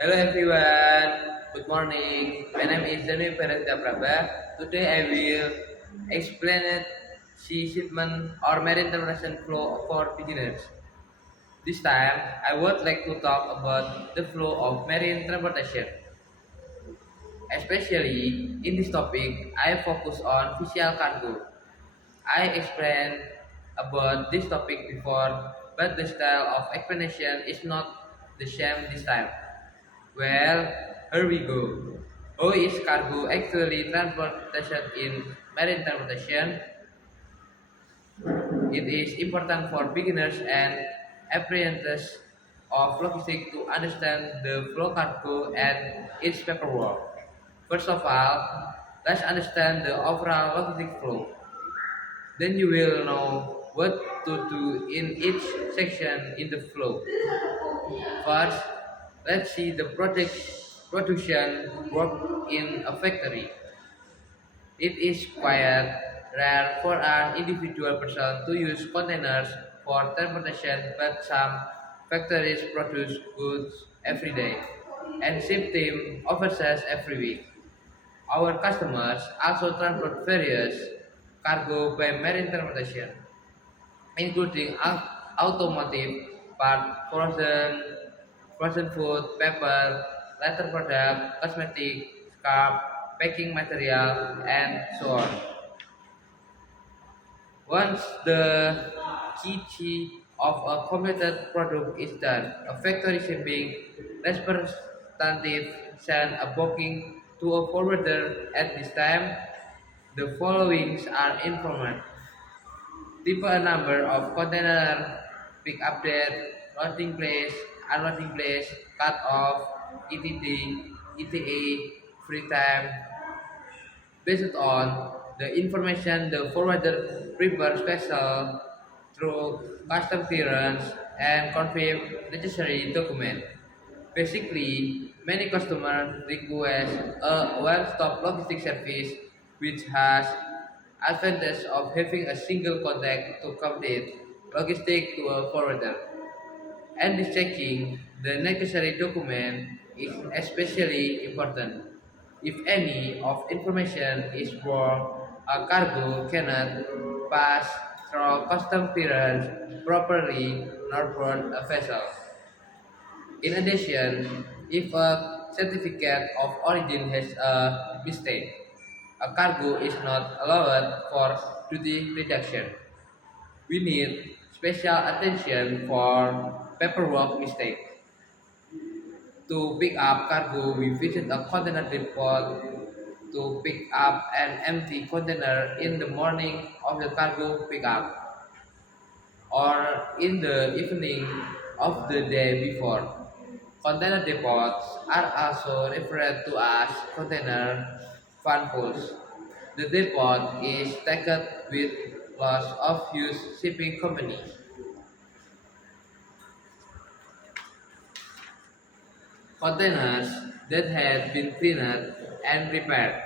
Hello everyone, good morning. My name is Dani Pereira Prabha. Today I will explain it sea shipment or marine transportation flow for beginners. This time I would like to talk about the flow of marine transportation. Especially in this topic, I focus on visual cargo. I explained about this topic before, but the style of explanation is not the same this time. Well, here we go. How is cargo actually transportation in marine transportation? It is important for beginners and apprentices of logistics to understand the flow cargo and its paperwork. First of all, let's understand the overall logistic flow. Then you will know what to do in each section in the flow. First, let's see the project production work in a factory. It is quite rare for an individual person to use containers for transportation, but some factories produce goods every day and ship them overseas every week. Our customers also transport various cargo by marine transportation, including automotive part, frozen food, paper, leather product, cosmetic, scarf, packing material, and so on. Once the key of a completed product is done, a factory shipping representative send a booking to a forwarder. At this time, the followings are informed. Type a number of container, pick update, loading place, unloading place, cut off, ETD, ETA, free time. Based on the information the forwarder prepares special through custom clearance and confirm necessary document. Basically, many customers request a one-stop logistic service which has advantage of having a single contact to complete logistic to a forwarder. And this checking the necessary document is especially important. If any of information is wrong, a cargo cannot pass through custom clearance properly nor board a vessel. In addition, if a certificate of origin has a mistake, a cargo is not allowed for duty reduction. We need special attention for paperwork mistake. To pick up cargo, we visit a container depot to pick up an empty container in the morning of the cargo pickup or in the evening of the day before. Container depots are also referred to as container fan pools. The depot is tagged with loss of use shipping company. Containers that had been cleaned and repaired.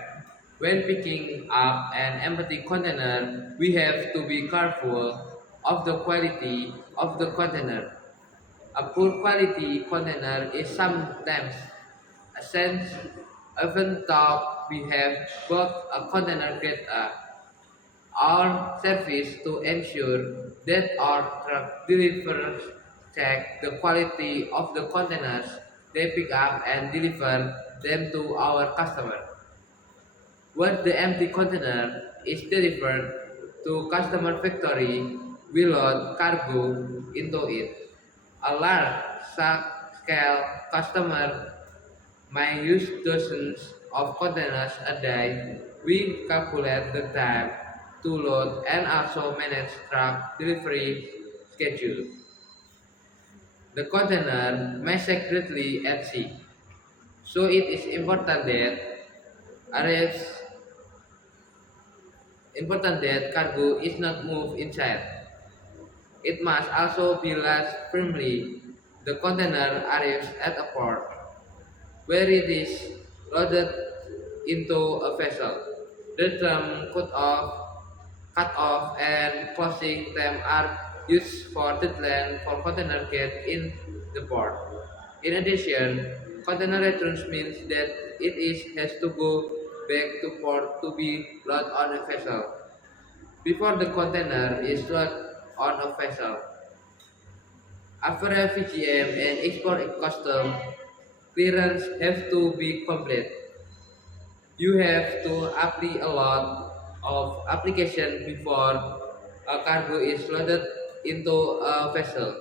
When picking up an empty container, we have to be careful of the quality of the container. A poor quality container is sometimes a sense even though we have bought a container grade A. Our service to ensure that our truck delivers check the quality of the containers they pick up and deliver them to our customer. Once the empty container is delivered to customer factory, we load cargo into it. A large scale customer may use dozens of containers a day. We calculate the time to load and also manage truck delivery schedule. The container may sink greatly at sea, so it is arrives important that cargo is not moved inside. It must also be latched firmly. The container arrives at a port where it is loaded into a vessel. The term cut off, and closing time are used for deadline for container get in the port. In addition, Container returns means that it is has to go back to port to be loaded on a vessel. Before the container is loaded on a vessel, after a VGM and export custom clearance have to be complete. You have to apply a lot of application before a cargo is loaded into a vessel.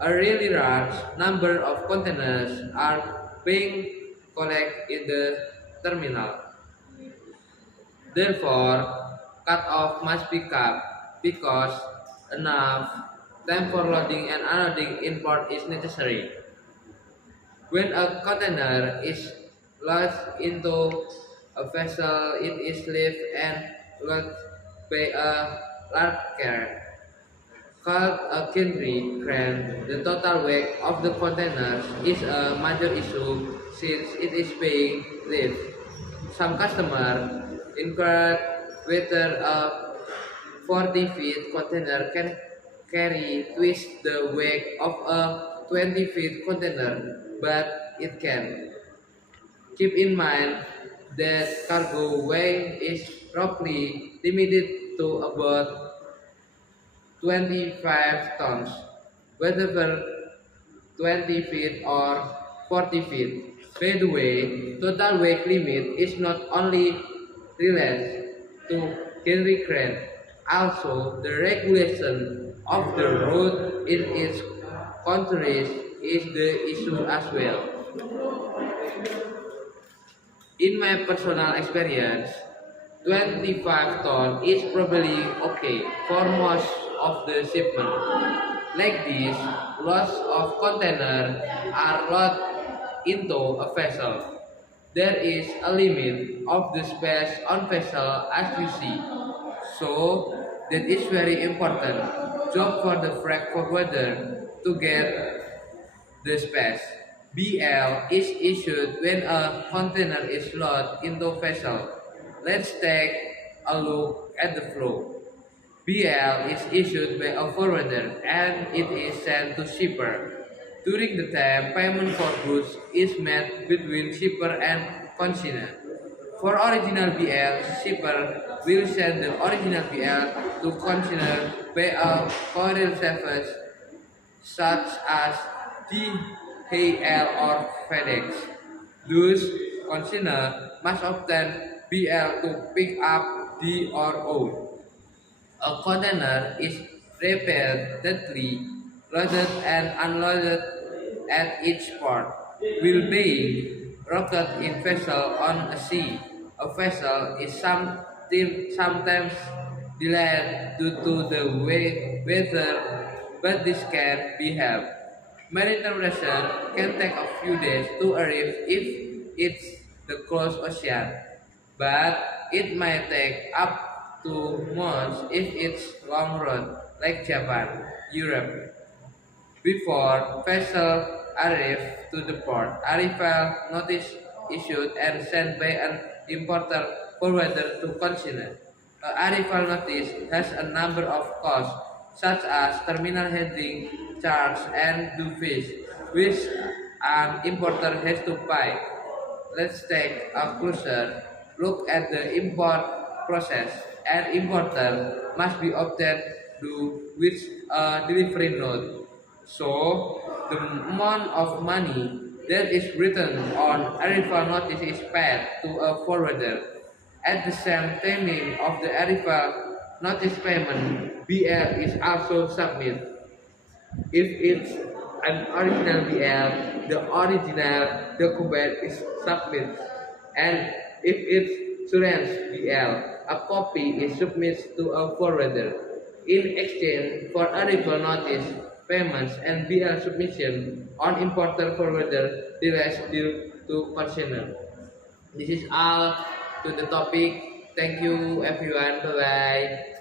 A really large number of containers are being collected in the terminal. Therefore, cut-off must be kept because enough time for loading and unloading in port is necessary. When a container is lost into a vessel, it is left and loaded by a large carrier called a gantry crane. The total weight of the containers is a major issue since it is being lifted. Some customers inquired whether a 40 feet container can carry twice the weight of a 20 feet container, but it can. Keep in mind that cargo weight is roughly limited to about 25 tons, whether 20 feet or 40 feet. By the way, total weight limit is not only related to Henry Crane, also the regulation of the road in its countries is the issue as well. In my personal experience, 25 ton is probably okay for most of the shipment. Like this, lots of container are loaded into a vessel. There is a limit of the space on vessel as you see. So that is very important job for the freight forwarder to get the space. BL is issued when a container is loaded into vessel. Let's take a look at the flow. BL is issued by a forwarder and it is sent to shipper. During the time, payment for goods is made between shipper and consignor. For original BL, shipper will send the original BL to consignor by a courier service such as DHL or FedEx. Thus, consignor must obtain BL to pick up D or O. A container is repeatedly loaded and unloaded at each port, while being rocked in vessel on a sea. A vessel is sometimes delayed due to the weather, but this can be helped. Maritime vessel can take a few days to arrive if it's the close ocean, but it might take up to months if it's long road like Japan, Europe. Before vessel arrive to the port, arrival notice issued and sent by an importer forwarder to consignor. Arrival notice has a number of costs such as terminal handling charge and duties, which an importer has to pay. Let's take a closer look at the import process. An importer must be obtained to with a delivery note. So, the amount of money that is written on arrival notice is paid to a forwarder. At the same timing of the arrival notice payment, BL is also submitted. If it's an original BL, the original document is submitted. And if it's Surance BL, a copy is submitted to a forwarder. In exchange for arrival notice, payments, and BL submission on importer forwarder device due to consumer. This is all to the topic. Thank you everyone. Bye bye.